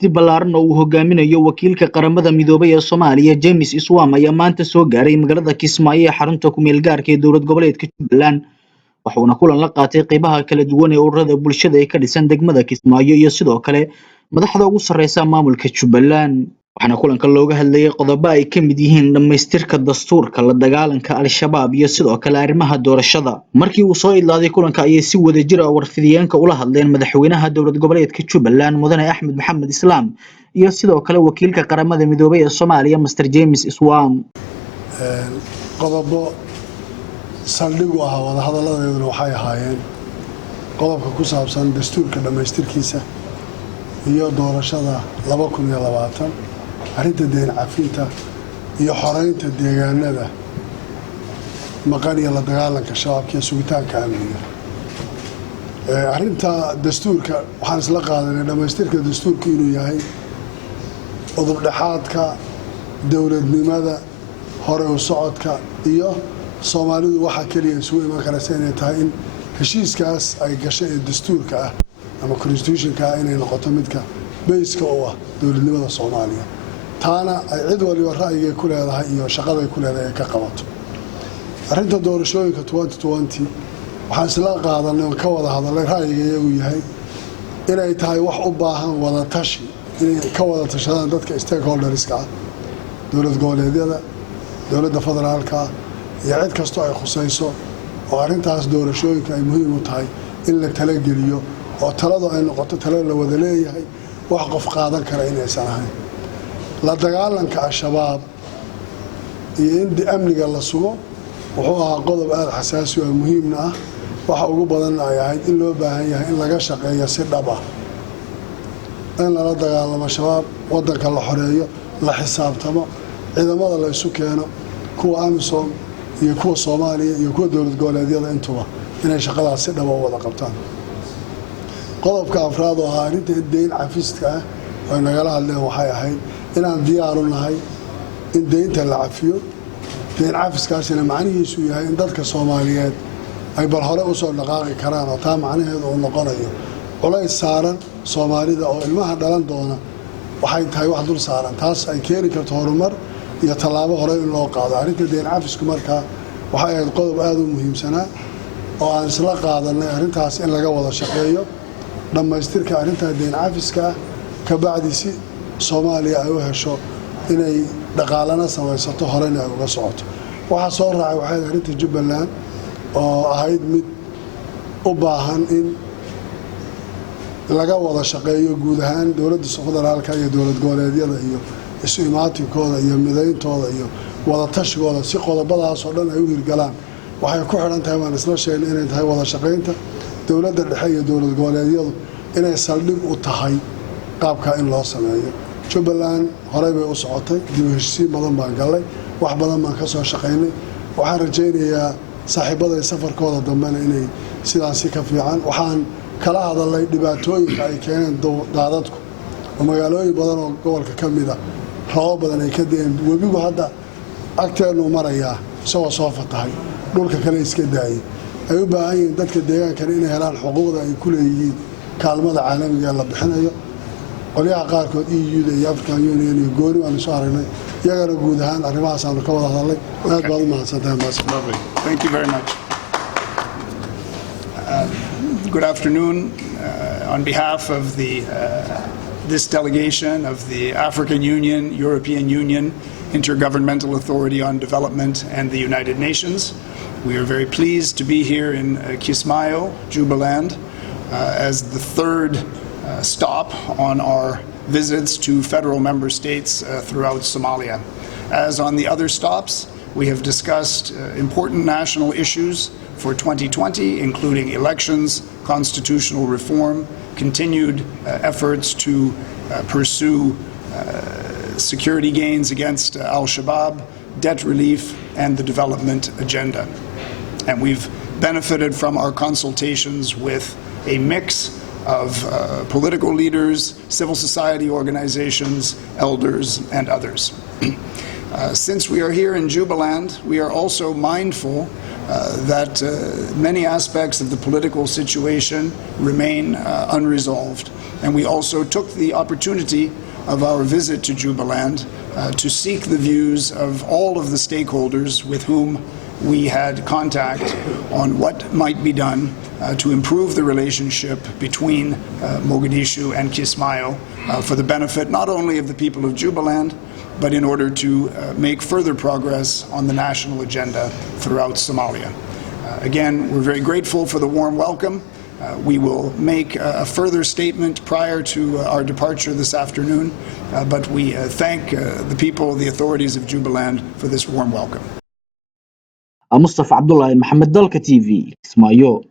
Si ballaaran oo uu hogaaminayo wakiilka qaramada midoobay ee Soomaaliya James Swam ayaa maanta soo gaaray magaalada Kismaayo ee xarunta ku meel gaarka ee dowlad goboleedka Jubbaland waxaana kulan la qaatay qaybaha kala duwan ee ururada bulshada ee ka dhisan degmada Kismaayo iyo sidoo kale madaxda ugu sareysa maamulka Jubbaland waxaana kulanka looga hadlayay qodobo ay ka mid yihiin dhamaystirka dastuurka la dagaalanka al-shabaab iyo sidoo kale arrimaha doorashada markii uu soo idlaaday kulanka ayay si wadajir ah warfidiyeenka ula hadleen madaxweynaha dowlad goboleedka Jubbaland mudane ahmed maxamed islaam iyo sidoo kale wakiilka qaramada midoobay ee Soomaaliya Mr James Swam qodobo saldhigu ah wada hadaladeeduna waxay ahaayeen qodobka ku saabsan dastuurka dhamaystirkiisa iyo doorashada 2020 arrinta deen cafinta iyo xoreynta deegaanada maqan iyo la dagaalanka shabaabka iyo sugitaanka amniga arrinta dastuurka waxaan isla qaadanay dhamaystirka dastuurka inuu yahay qodob dhexaadka dowladnimada hore u socodka iyo Soomaalidu waxa kaliya isugu iman karaysa inay tahay in heshiiskaas ay gashay ee dastuurka ah ama constitutionka inay noqoto midka base-ka u ah dowladnimada Soomaaliya taana ay cid waliba ra'yiga ku leedahay iyo shaqada ay ku leedahay ka qabato arrinta doorashooyinka 2020 waxaan isla qaadanay ka wada hadalay ra'yiga iyagu yahay inay tahay wax u baahan wada tashi inay ka wada tashadaan dadka stakeholderska ah dowlad goboleedyada dowladda federaalka iyo cid kastoo ay khusayso oo arrintaas doorashooyinka ay muhiim u tahay in la talageliyo oo taladu ay noqoto talo la wada leeyahay wax qof qaadan kara inaysan ahayn la dagaalanka al-shabaab iyo in amniga la sugo wuxuu ahaa qodob aad xasaasi oo muhiimna ah waxa ugu badan ay ahayd in loo baahan yahay in laga shaqeeyo si dhab ah in la dagaalamo shabaab wadanka la xoreeyo la xisaabtamo ciidamada la isu keeno kuwa amisom iyo kuwa Soomaaliya iyo kuwa dowlad goboleedyada intuba inay shaqadaas si dhab ah wada qabtaan qodobka afraad oo arrinta deyn cafiska ah oo nagala hadleen waxay ahayd inaan diyaar u nahay in deynta la cafiyo deyn cafiskaasina macnihiisu yahay in dadka Soomaaliyeed ay bal hore u soo dhaqaaqi karaan oo taa macnaheedu uu noqonayo culays saaran Soomaalida oo ilmaha dhalan doona waxay tahay wax dul saaran taas ay keeni karto horumar iyo talaabo hore in loo qaado arrinta deyn cafisku markaa waxay ahayd qodob aad u muhiimsanaa oo aan isla qaadanay arrintaas in laga wada shaqeeyo dhamaystirka arrinta deyn cafiska ka bacdi si Soomaaliya ay u hesho inay dhaqaalana samaysato horena ay uga socoto waxa soo raacay waxay arrinta Jubbaland oo ahayd mid u baahan in laga wada shaqeeyo guud ahaan dowladda federaalka iyo dowlad goboleedyada iyo isu imaatikooda iyo midayntooda iyo wada tashigooda si qodobadaas oo dhan ay u hirgalaan waxay ku xiran tahay waan isla sheegnay inay tahay wada shaqeynta dowladda dhexe iyo dowlad goboleedyadu inay saldhig u tahay qaabka in loo sameeyo Jubbaland horey bay u socotay dib u heshiisiin badan baan galay wax badan baan ka soo shaqeynay waxaan rajaynayaa saaxiibada safarkooda dambena inay sidaas ka fiican waxaan kala hadalay dhibaatooyinka ay keeneen daadadku oo magaalooyin badan oo gobolka ka mid ah roob badan ay ka deen webigu hadda agteenu marayaa soo fatahay dhulka kale iska daayay ay u baahan yihiin dadka deegaanka inay helaan xuquuqda ay ku leeyihiin kaalmada caalamiga la bixinayo qoliyaha qaarkood EU-da iyo African Union iyo gooni aan soo aragnay iyagana guud ahaan arrimahaas aan ka wada hadalay aad baad u mahadsantahay. Thank you very much. Good afternoon. On behalf of this delegation of the African Union, European Union, Intergovernmental Authority on Development and the United Nations, we are very pleased to be here in Kismaayo, Jubaland, as the third stop on our visits to federal member states throughout Somalia. As on the other stops, we have discussed important national issues for 2020, including elections, constitutional reform, continued efforts to pursue security gains against al-Shabaab, debt relief, and the development agenda. And we've benefited from our consultations with a mix of political leaders, civil society organizations, elders, and others. Since we are here in Jubaland, we are also mindful that many aspects of the political situation remain unresolved. And we also took the opportunity of our visit to Jubaland to seek the views of all of the stakeholders with whom we had contact on what might be done to improve the relationship between Mogadishu and Kismayo for the benefit not only of the people of Jubaland, but in order to make further progress on the national agenda throughout Somalia. Again, we're very grateful for the warm welcome. We will make a further statement prior to our departure this afternoon, but we thank the people, the authorities of Jubaland for this warm welcome. مصطفى عبد الله محمد دلك تي في اسمايو.